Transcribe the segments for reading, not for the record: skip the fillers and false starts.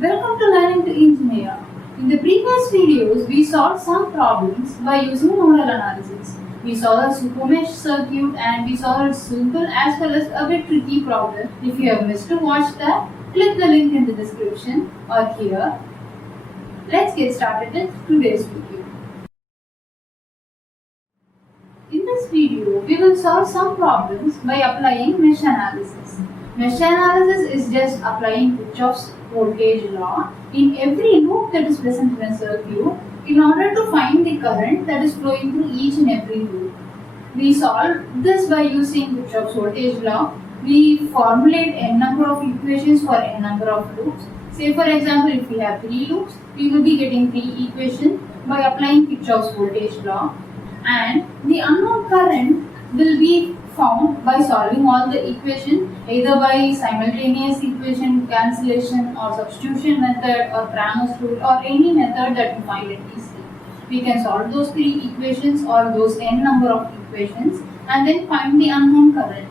Welcome to Learning to Engineer. In the previous videos, we solved some problems by using nodal analysis. We solved a supermesh circuit and we solved simple as well as a bit tricky problem. If you have missed to watch that, click the link in the description or here. Let's get started with today's video. In this video, we will solve some problems by applying mesh analysis. Mesh analysis is just applying Kirchhoff's voltage law in every loop that is present in a circuit in order to find the current that is flowing through each and every loop. We solve this by using Kirchhoff's voltage law. We formulate n number of equations for n number of loops. Say for example, if we have 3 loops, we will be getting 3 equations by applying Kirchhoff's voltage law. And the unknown current will be found by solving all the equations either by simultaneous equation cancellation or substitution method or Cramer's rule or any method that you find it easy. We can solve those 3 equations or those n number of equations and then find the unknown current.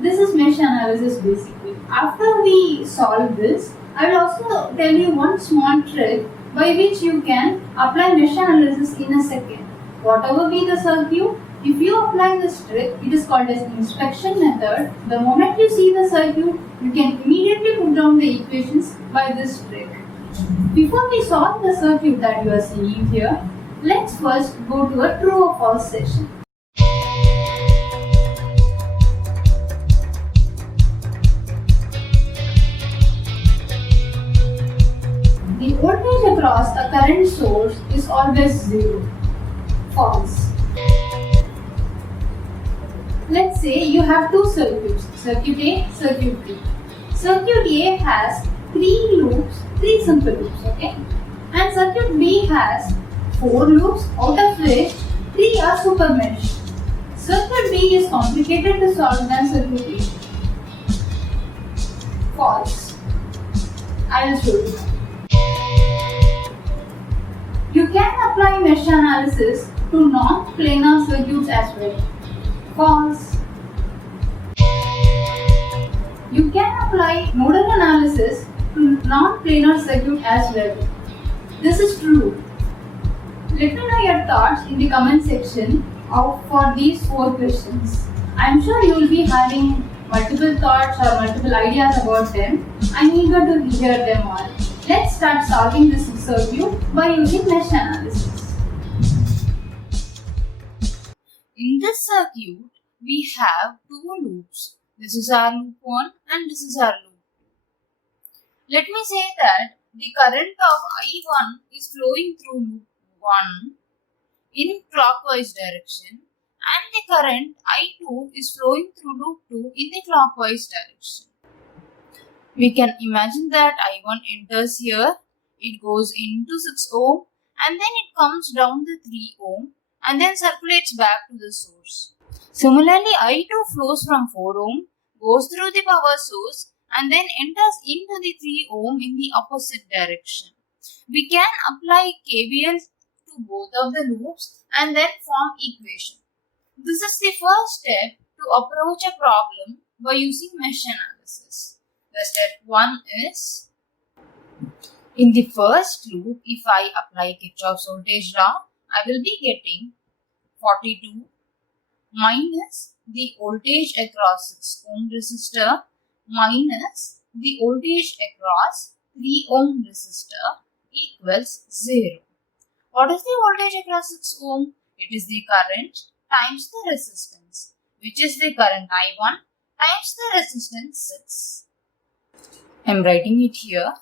This is mesh analysis basically. After we solve this, I will also tell you one small trick by which you can apply mesh analysis in a second. Whatever be the circuit, if you apply this trick, it is called as inspection method. The moment you see the circuit, you can immediately put down the equations by this trick. Before we solve the circuit that you are seeing here, let's first go to a true or false session. The voltage across a current source is always 0. False. Let's say you have 2 circuits, circuit A, circuit B. Circuit A has 3 loops, 3 simple loops, okay? And circuit B has 4 loops, out of which 3 are super mesh. Circuit B is complicated to solve than circuit A. False. I will show you. You can apply mesh analysis to non-planar circuits as well. False. You can apply nodal analysis to non-planar circuit as well. This is true. Let me know your thoughts in the comment section for these 4 questions. I am sure you will be having multiple thoughts or multiple ideas about them. I am eager to hear them all. Let's start solving this circuit by using mesh analysis. In this circuit, we have 2 loops. This is our loop 1 and this is our loop 2. Let me say that the current of I1 is flowing through loop 1 in clockwise direction and the current I2 is flowing through loop 2 in the clockwise direction. We can imagine that I1 enters here, it goes into 6 ohm and then it comes down the 3 ohm and then circulates back to the source. Similarly, I2 flows from 4 ohm, goes through the power source and then enters into the 3 ohm in the opposite direction. We can apply KVL to both of the loops and then form equation. This is the first step to approach a problem by using mesh analysis. The step 1 is, in the first loop, if I apply Kirchhoff's voltage law, I will be getting 42 minus the voltage across 6 ohm resistor minus the voltage across 3 ohm resistor equals 0. What is the voltage across 6 ohm? It is the current times the resistance, which is the current I1 times the resistance 6. I am writing it here.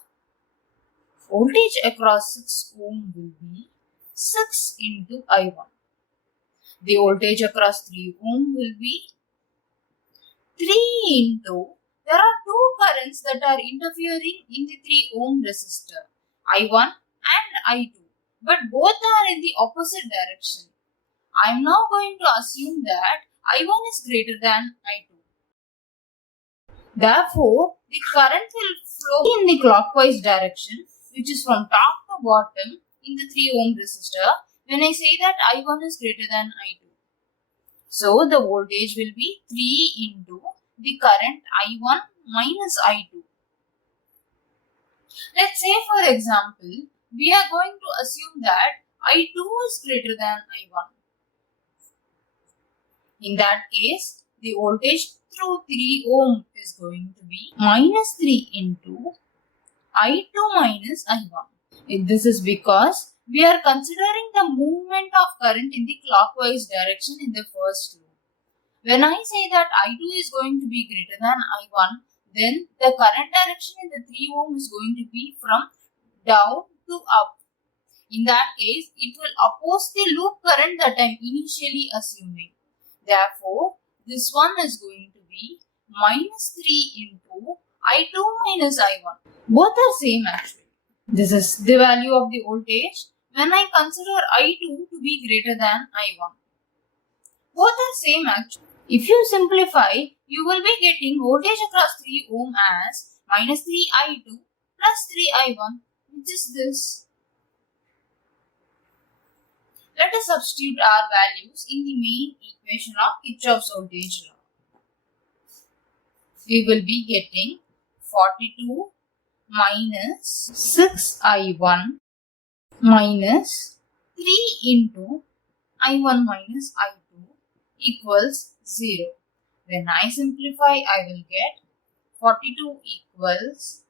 Voltage across 6 ohm will be 6 into I1. The voltage across 3 ohm will be 3 into, there are 2 currents that are interfering in the 3 ohm resistor, I1 and I2, but both are in the opposite direction. I am now going to assume that I1 is greater than I2. Therefore, the current will flow in the clockwise direction, which is from top to bottom in the 3 ohm resistor when I say that I1 is greater than I2. So, the voltage will be 3 into the current I1 minus I2. Let's say, for example, we are going to assume that I2 is greater than I1. In that case, the voltage through 3 ohm is going to be minus 3 into I2 minus I1. This is because we are considering the movement of current in the clockwise direction in the first loop. When I say that I2 is going to be greater than I1, then the current direction in the 3 ohm is going to be from down to up. In that case, it will oppose the loop current that I am initially assuming. Therefore, this one is going to be minus 3 into I2 minus I1. Both are same actually. This is the value of the voltage when I consider I2 to be greater than I1. Both are same actually. If you simplify, you will be getting voltage across 3 ohm as minus 3 I2 plus 3 I1, which is this. Let us substitute our values in the main equation of Kirchhoff's voltage law. We will be getting 42 minus 6I1 minus 3 into I1 minus I2 equals 0. When I simplify, I will get 42 equals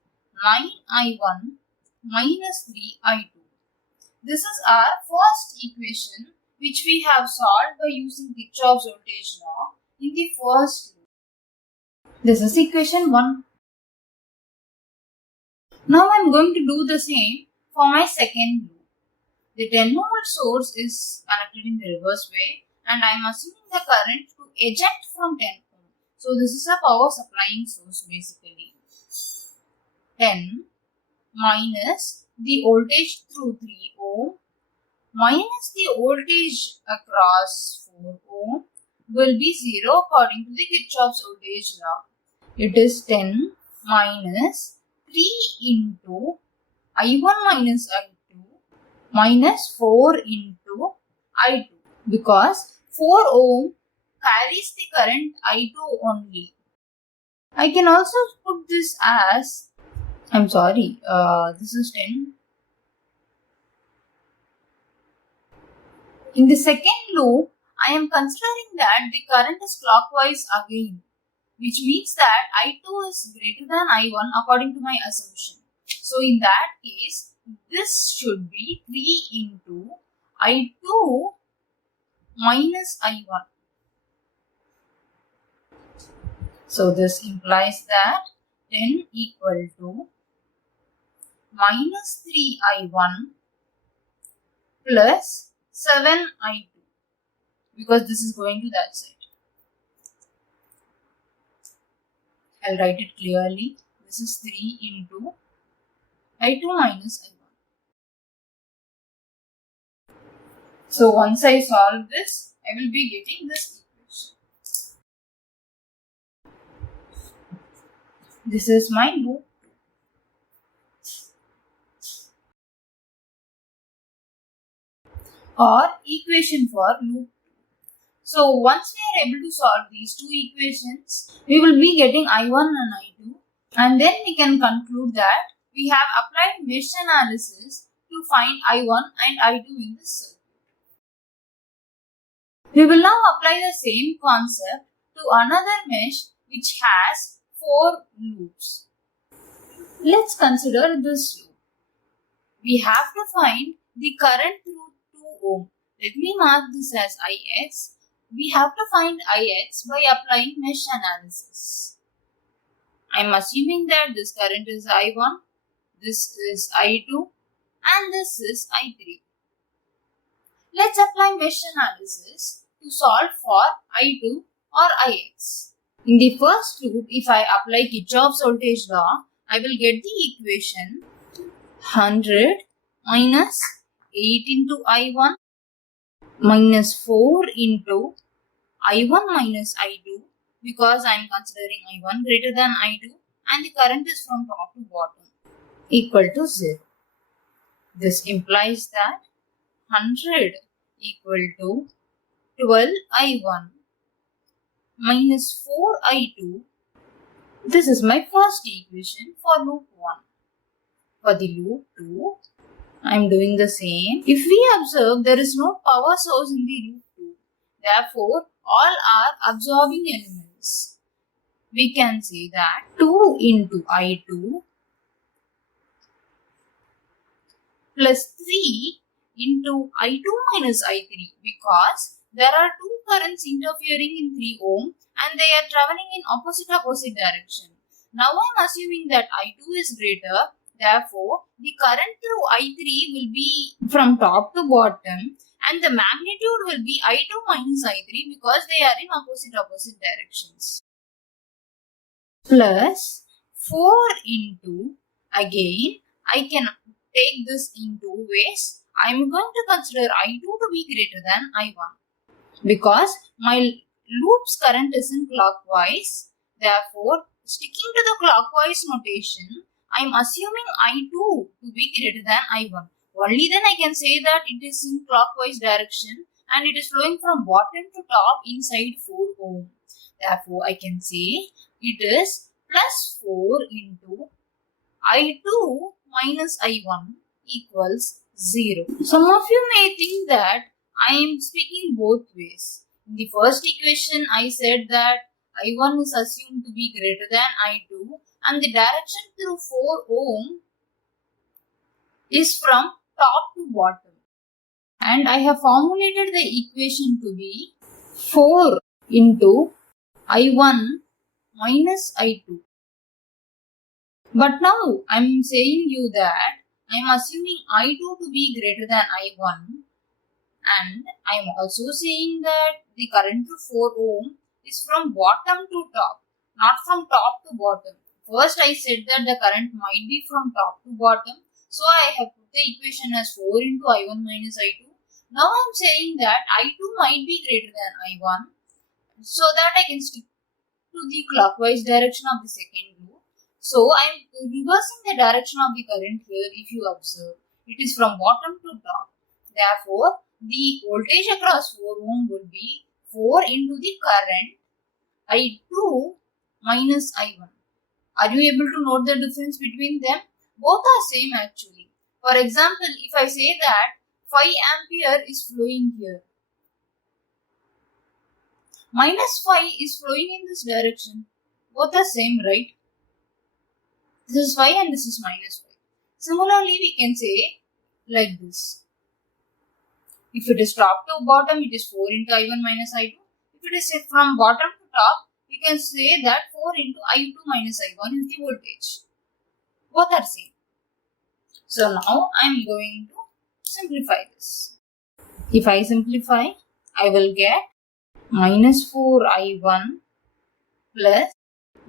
9I1 minus 3I2. This is our first equation which we have solved by using Kirchhoff's voltage law in the first loop. This is equation 1. Now I am going to do the same for my second loop. The 10 volt source is connected in the reverse way and I am assuming the current to eject from 10 ohm. So this is a power supplying source basically. 10 minus the voltage through 3 ohm minus the voltage across 4 ohm will be 0 according to the Kirchhoff's voltage law. It is 10 minus 3 into I1 minus I2 minus 4 into I2 because 4 ohm carries the current I2 only. I can also put this as, this is 10. In the second loop, I am considering that the current is clockwise again, which means that I2 is greater than I1 according to my assumption. So in that case, this should be 3 into I2 minus I1. So this implies that 10 equal to minus 3I1 plus 7I2 because this is going to that side. I'll write it clearly. This is 3 into I2 minus I1. So once I solve this, I will be getting this equation. This is my loop. Or equation for loop 2. So once we are able to solve these two equations, we will be getting I1 and I2 and then we can conclude that we have applied mesh analysis to find I1 and I2 in this circuit. We will now apply the same concept to another mesh which has 4 loops. Let's consider this loop. We have to find the current through 2 ohm. Let me mark this as Ix. We have to find Ix by applying mesh analysis. I am assuming that this current is I1, this is I2 and this is I3. Let's apply mesh analysis to solve for I2 or Ix. In the first loop, if I apply Kirchhoff's voltage law, I will get the equation 100 minus 8 into I1 minus 4 into I1 minus I2 because I am considering I1 greater than I2 and the current is from top to bottom equal to 0. This implies that 100 equal to 12 I1 minus 4 I2. This is my first equation for loop 1. For the loop 2, I am doing the same. If we observe, there is no power source in the loop 2. Therefore, all are absorbing elements. We can say that 2 into I2 plus 3 into I2 minus I3, because there are two currents interfering in 3 ohm and they are traveling in opposite direction. Now I am assuming that I2 is greater. Therefore, the current through I3 will be from top to bottom and the magnitude will be I2 minus I3 because they are in opposite directions. Plus 4 into, again, I can take this in two ways. I am going to consider I2 to be greater than I1 because my loop's current is in clockwise. Therefore, sticking to the clockwise notation, I am assuming I2 to be greater than I1. Only then I can say that it is in clockwise direction and it is flowing from bottom to top inside 4 ohm. Therefore, I can say it is plus 4 into I2 minus I1 equals 0. Some of you may think that I am speaking both ways. In the first equation, I said that I1 is assumed to be greater than I2 and the direction through 4 ohm is from top to bottom. And I have formulated the equation to be 4 into I1 minus I2. But now I am saying you that I am assuming I2 to be greater than I1 and I am also saying that the current to 4 ohm is from bottom to top, not from top to bottom. First I said that the current might be from top to bottom, so I have put the equation as 4 into I1 minus I2. Now I am saying that I2 might be greater than I1 so that I can stick to the clockwise direction of the second loop. So I am reversing the direction of the current here. If you observe, it is from bottom to top. Therefore, the voltage across 4 ohm will be 4 into the current I2 minus I1. Are you able to note the difference between them? Both are same actually. For example, if I say that 5 ampere is flowing here, minus 5 is flowing in this direction. Both are same, right? This is 5 and this is minus 5. Similarly, we can say like this. If it is top to bottom, it is 4 into I1 minus I2. If it is from bottom to top, we can say that 4 into I2 minus I1 is the voltage. Both are same. So now I am going to simplify this. If I simplify, I will get minus 4 I1 plus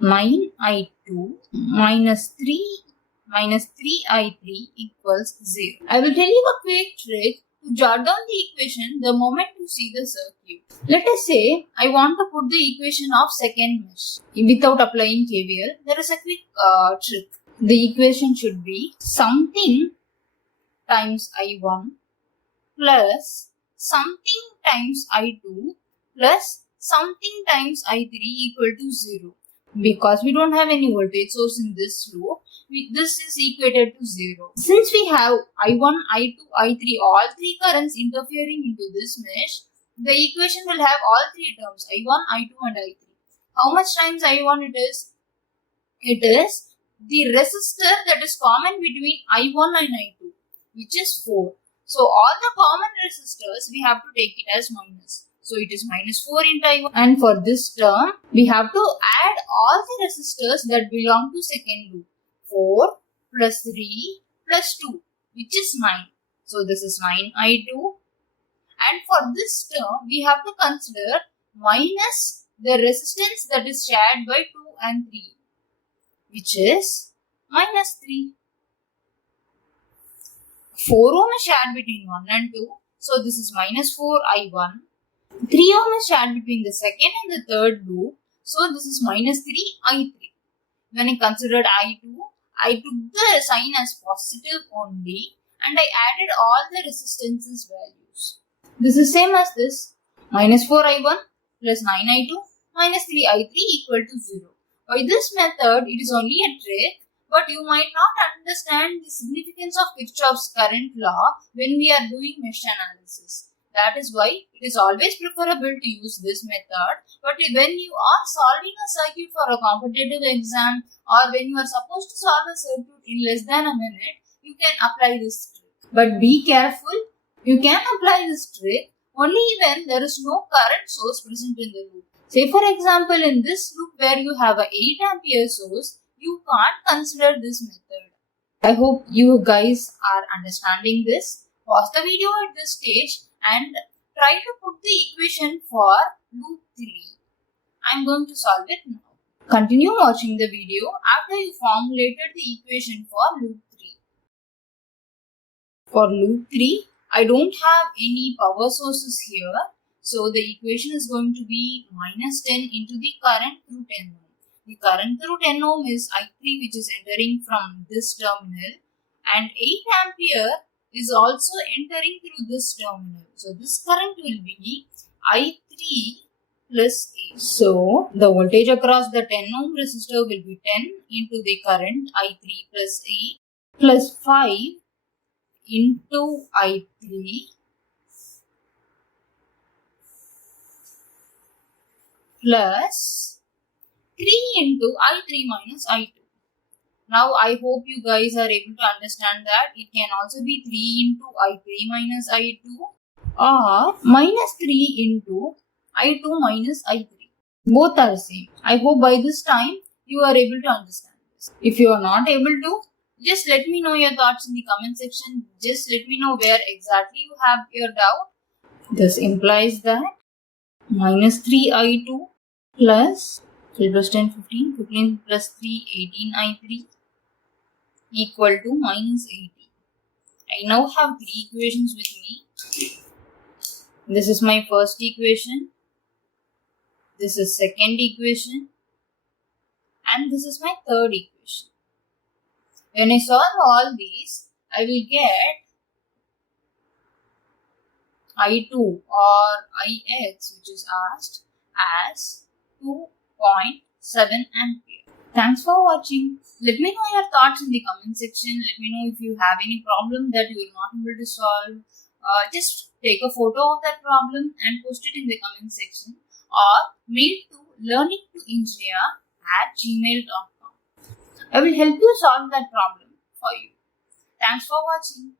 9 I2 minus 3 I3 equals 0. I will tell you a quick trick to jot down the equation the moment you see the circuit. Let us say I want to put the equation of second mesh without applying KVL. There is a quick trick. The equation should be something times I1 plus something times I2 plus something times I3 equal to 0. Because we don't have any voltage source in this loop, this is equated to 0. Since we have I1, I2, I3, all three currents interfering into this mesh, the equation will have all three terms, I1, I2 and I3. How much times I1 it is? It is the resistor that is common between I1 and I2, which is 4. So all the common resistors we have to take it as minus. So it is minus 4 into I1. And for this term, we have to add all the resistors that belong to second loop. 4 plus 3 plus 2, which is 9. So this is 9 I2. And for this term, we have to consider minus the resistance that is shared by 2 and 3, which is minus 3. 4 ohm is shared between 1 and 2. So this is minus 4 I1. 3 ohm is shared between the second and the third loop. So this is minus 3 I3. When I considered I2, I took the sign as positive only and I added all the resistances values. This is same as this. Minus 4 I1 plus 9 I2 minus 3 I3 equal to 0. By this method, it is only a trick, but you might not understand the significance of Kirchhoff's current law when we are doing mesh analysis. That is why it is always preferable to use this method. But when you are solving a circuit for a competitive exam, or when you are supposed to solve a circuit in less than a minute, you can apply this trick. But be careful, you can apply this trick only when there is no current source present in the loop. Say for example, in this loop where you have a 8 ampere source, you can't consider this method. I hope you guys are understanding this. Pause the video at this stage and try to put the equation for loop 3. I am going to solve it now. Continue watching the video after you formulated the equation for loop 3. For loop 3, I don't have any power sources here. So the equation is going to be minus 10 into the current through 10 ohm. The current through 10 ohm is I3, which is entering from this terminal, and 8 ampere is also entering through this terminal. So this current will be I3 plus 8. So the voltage across the 10 ohm resistor will be 10 into the current I3 plus 8 plus 5 into I3 plus 3 into I3 minus I2. Now I hope you guys are able to understand that it can also be 3 into I3 minus I2 or minus 3 into I2 minus I3. Both are same. I hope by this time you are able to understand this. If you are not able to, just let me know your thoughts in the comment section. Just let me know where exactly you have your doubt. This implies that minus 3I2 plus 3 plus 10, 15, 15 plus 3, 18I3 equal to minus 80. I now have 3 equations with me. This is my first equation. This is second equation. And this is my third equation. When I solve all these, I will get I2 or Ix, which is asked, as 2.7 ampere. Thanks for watching. Let me know your thoughts in the comment section. Let me know if you have any problem that you are not able to solve. Just take a photo of that problem and post it in the comment section, or mail to learningtoengineer@gmail.com. I will help you solve that problem for you. Thanks for watching.